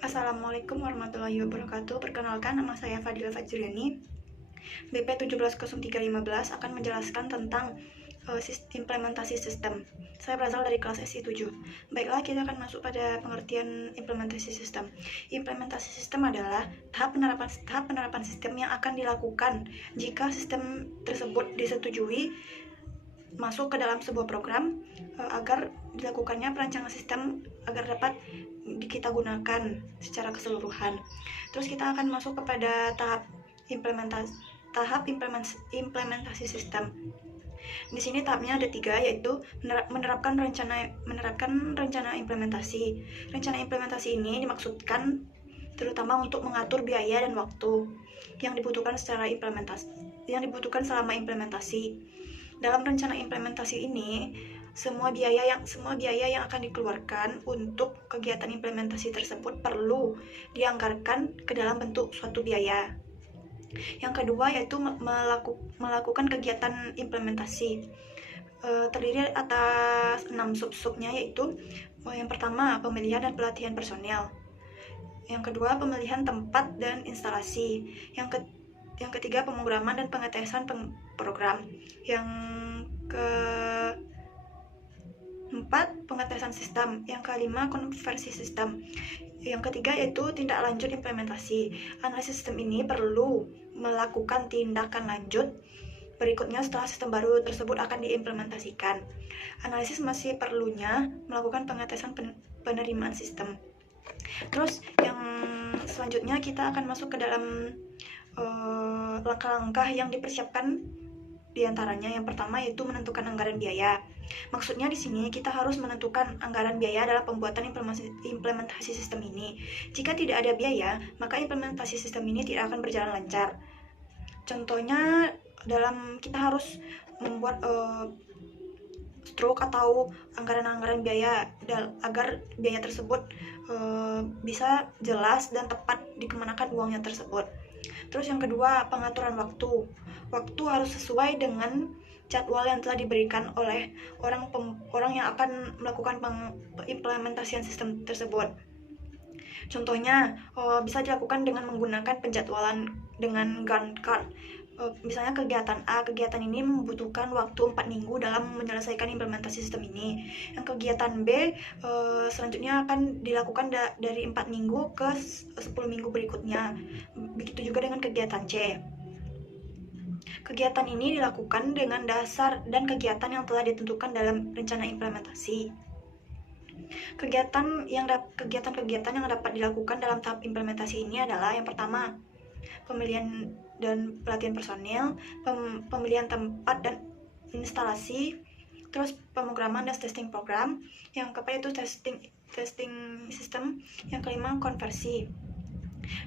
Assalamualaikum warahmatullahi wabarakatuh. Perkenalkan, nama saya Fadila Fajriani. BP 170315 akan menjelaskan tentang implementasi sistem. Saya berasal dari kelas SI 7. Baiklah, kita akan masuk pada pengertian implementasi sistem. Implementasi sistem adalah tahap penerapan sistem yang akan dilakukan jika sistem tersebut disetujui masuk ke dalam sebuah program agar dilakukannya perancangan sistem agar dapat kita gunakan secara keseluruhan. Terus kita akan masuk kepada tahap implementasi sistem. Di sini tahapnya ada 3, yaitu menerapkan rencana implementasi. Rencana implementasi ini dimaksudkan terutama untuk mengatur biaya dan waktu yang dibutuhkan selama implementasi. Dalam rencana implementasi ini, semua biaya yang akan dikeluarkan untuk kegiatan implementasi tersebut perlu dianggarkan ke dalam bentuk suatu biaya. Yang kedua yaitu melakukan kegiatan implementasi. Terdiri atas 6 sub-subnya, yaitu yang pertama pemilihan dan pelatihan personel. Yang kedua pemilihan tempat dan instalasi. Yang ketiga pemrograman dan pengetesan program. Yang keempat pengetesan sistem. Yang kelima konversi sistem. Yang ketiga yaitu tindak lanjut implementasi. Analisis sistem ini perlu melakukan tindakan lanjut berikutnya setelah sistem baru tersebut akan diimplementasikan. Analisis masih perlunya melakukan pengetesan penerimaan sistem. Terus yang selanjutnya kita akan masuk ke dalam langkah-langkah yang dipersiapkan. Di antaranya yang pertama yaitu menentukan anggaran biaya. Maksudnya di sini kita harus menentukan anggaran biaya dalam pembuatan implementasi sistem ini. Jika tidak ada biaya, maka implementasi sistem ini tidak akan berjalan lancar. Contohnya kita harus membuat stroke atau anggaran-anggaran biaya agar biaya tersebut bisa jelas dan tepat dikemanakan uangnya tersebut. Terus yang kedua, pengaturan waktu. Waktu harus sesuai dengan jadwal yang telah diberikan oleh orang yang akan melakukan pengimplementasian sistem tersebut. Contohnya bisa dilakukan dengan menggunakan penjadwalan dengan Gantt chart. Misalnya kegiatan A, kegiatan ini membutuhkan waktu 4 minggu dalam menyelesaikan implementasi sistem ini. Yang kegiatan B selanjutnya akan dilakukan dari 4 minggu ke 10 minggu berikutnya. Begitu juga dengan kegiatan C. Kegiatan ini dilakukan dengan dasar dan kegiatan yang telah ditentukan dalam rencana implementasi. Kegiatan yang dapat dilakukan dalam tahap implementasi ini adalah yang pertama, pemilihan dan pelatihan personil, pemilihan tempat dan instalasi, terus pemrograman dan testing program. Yang keempat itu testing sistem. Yang kelima konversi.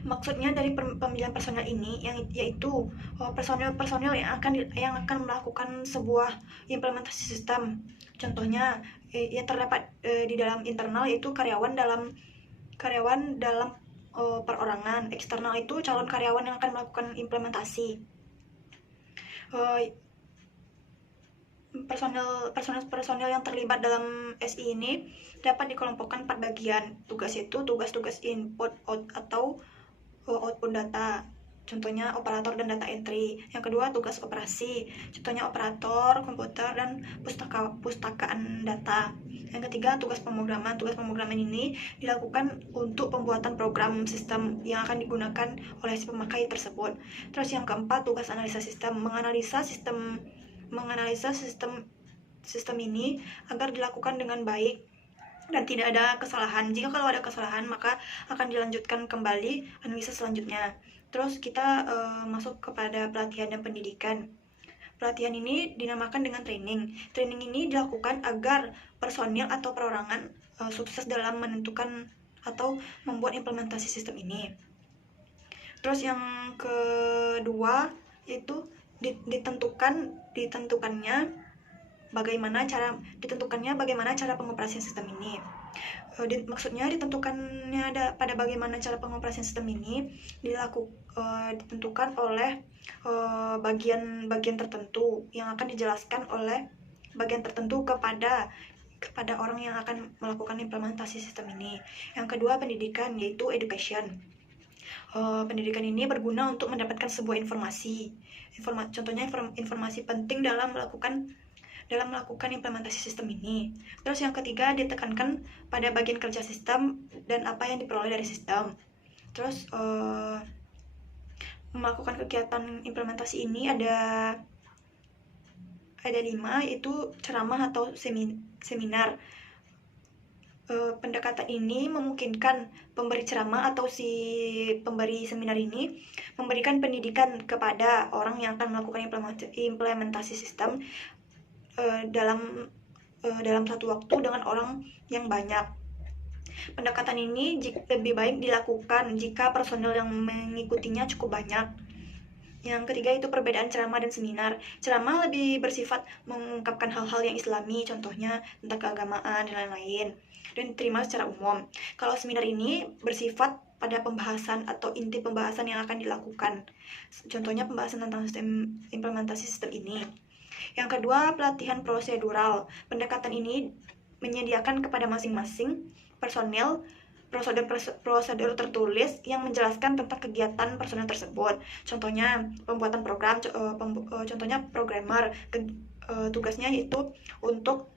Maksudnya dari pemilihan personel ini yaitu personel yang akan melakukan sebuah implementasi sistem. Contohnya yang terdapat di dalam internal yaitu karyawan dalam perorangan. Eksternal itu calon karyawan yang akan melakukan implementasi. Personel yang terlibat dalam SI ini dapat dikelompokkan 4 bagian. Tugas itu tugas-tugas input atau output data. Contohnya operator dan data entry. Yang kedua tugas operasi. Contohnya operator, komputer, dan pustakaan data. Yang ketiga tugas pemrograman. Tugas pemrograman ini dilakukan untuk pembuatan program sistem yang akan digunakan oleh si pemakai tersebut. Terus yang keempat tugas analisa sistem. Menganalisa sistem ini agar dilakukan dengan baik dan tidak ada kesalahan. Jika kalau ada kesalahan maka akan dilanjutkan kembali analisa selanjutnya. Terus kita masuk kepada pelatihan dan pendidikan. Pelatihan ini dinamakan dengan training. Training ini dilakukan agar personil atau perorangan sukses dalam menentukan atau membuat implementasi sistem ini. Terus yang kedua yaitu ditentukannya bagaimana cara pengoperasian sistem ini. Maksudnya ditentukannya pada bagaimana cara pengoperasian sistem ini ditentukan oleh bagian-bagian tertentu yang akan dijelaskan oleh bagian tertentu kepada kepada orang yang akan melakukan implementasi sistem ini. Yang kedua, pendidikan, yaitu education. Pendidikan ini berguna untuk mendapatkan sebuah informasi. Contohnya informasi penting dalam melakukan implementasi sistem ini. Terus yang ketiga, ditekankan pada bagian kerja sistem dan apa yang diperoleh dari sistem. Terus melakukan kegiatan implementasi ini ada 5, yaitu ceramah atau seminar. Pendekatan ini memungkinkan pemberi ceramah atau si pemberi seminar ini memberikan pendidikan kepada orang yang akan melakukan implementasi sistem dalam satu waktu dengan orang yang banyak. Pendekatan ini lebih baik dilakukan jika personel yang mengikutinya cukup banyak. Yang ketiga itu perbedaan ceramah dan seminar. Ceramah lebih bersifat mengungkapkan hal-hal yang islami, contohnya tentang keagamaan dan lain-lain, dan diterima secara umum. Kalau seminar ini bersifat pada pembahasan atau inti pembahasan yang akan dilakukan. Contohnya pembahasan tentang implementasi sistem ini. Yang kedua, pelatihan prosedural. Pendekatan ini menyediakan kepada masing-masing personel prosedur tertulis yang menjelaskan tentang kegiatan personel tersebut. Contohnya pembuatan program, contohnya programmer, tugasnya itu untuk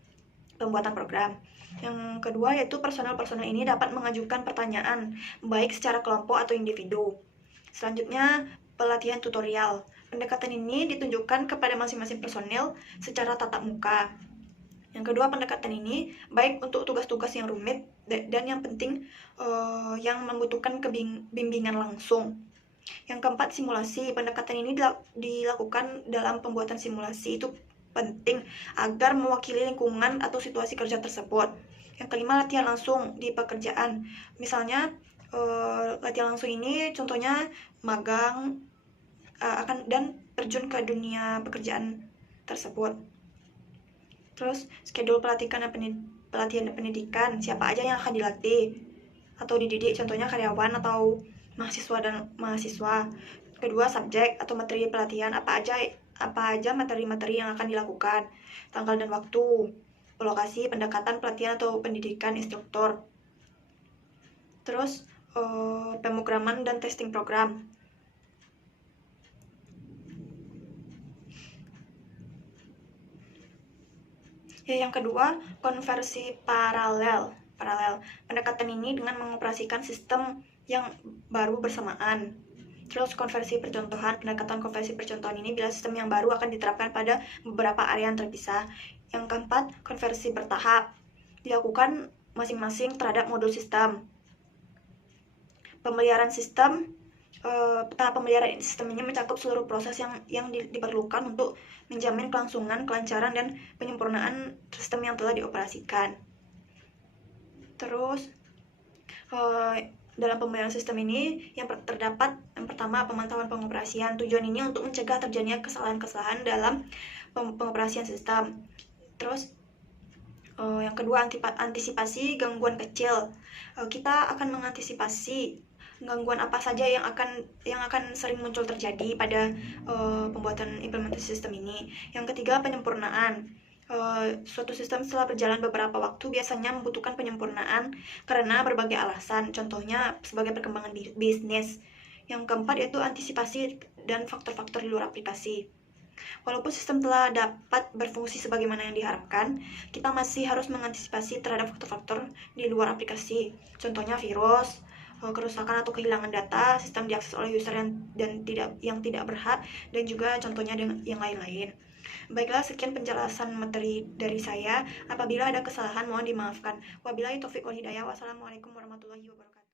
pembuatan program. Yang kedua yaitu personel ini dapat mengajukan pertanyaan baik secara kelompok atau individu. Selanjutnya, pelatihan tutorial. Pendekatan ini ditunjukkan kepada masing-masing personel secara tatap muka. Yang kedua, pendekatan ini baik untuk tugas-tugas yang rumit dan yang penting yang membutuhkan bimbingan langsung. Yang keempat, simulasi. Pendekatan ini dilakukan dalam pembuatan simulasi. Itu penting agar mewakili lingkungan atau situasi kerja tersebut. Yang kelima, latihan langsung di pekerjaan. Misalnya latihan langsung ini contohnya magang dan terjun ke dunia pekerjaan tersebut. Terus schedule pelatihan dan pendidikan, siapa aja yang akan dilatih atau dididik, contohnya karyawan atau mahasiswa. Kedua, subjek atau materi pelatihan, apa aja materi-materi yang akan dilakukan, tanggal dan waktu, lokasi, pendekatan pelatihan atau pendidikan instruktur. Terus pemrograman dan testing program. Ya, yang kedua, konversi paralel. Pendekatan ini dengan mengoperasikan sistem yang baru bersamaan. Terus konversi percontohan. Pendekatan konversi percontohan ini bila sistem yang baru akan diterapkan pada beberapa area yang terpisah. Yang keempat, konversi bertahap. Dilakukan masing-masing terhadap modul sistem. Pemeliharaan sistem. Tahap pemeliharaan sistem ini mencakup seluruh proses yang diperlukan untuk menjamin kelangsungan, kelancaran, dan penyempurnaan sistem yang telah dioperasikan. Terus dalam pemeliharaan sistem ini yang terdapat yang pertama, pemantauan pengoperasian. Tujuan ini untuk mencegah terjadinya kesalahan-kesalahan dalam pengoperasian sistem. Terus yang kedua, antisipasi gangguan kecil. Kita akan mengantisipasi gangguan apa saja yang akan sering muncul terjadi pada pembuatan implementasi sistem ini. Yang ketiga, penyempurnaan. Suatu sistem setelah berjalan beberapa waktu biasanya membutuhkan penyempurnaan karena berbagai alasan, contohnya sebagai perkembangan bisnis. Yang keempat yaitu antisipasi dan faktor-faktor di luar aplikasi. Walaupun sistem telah dapat berfungsi sebagaimana yang diharapkan, kita masih harus mengantisipasi terhadap faktor-faktor di luar aplikasi, contohnya virus, kerusakan atau kehilangan data, sistem diakses oleh user yang tidak berhak, dan juga contohnya yang lain-lain. Baiklah, sekian penjelasan materi dari saya. Apabila ada kesalahan mohon dimaafkan. Wabillahi taufiq wal hidayah. Wassalamualaikum warahmatullahi wabarakatuh.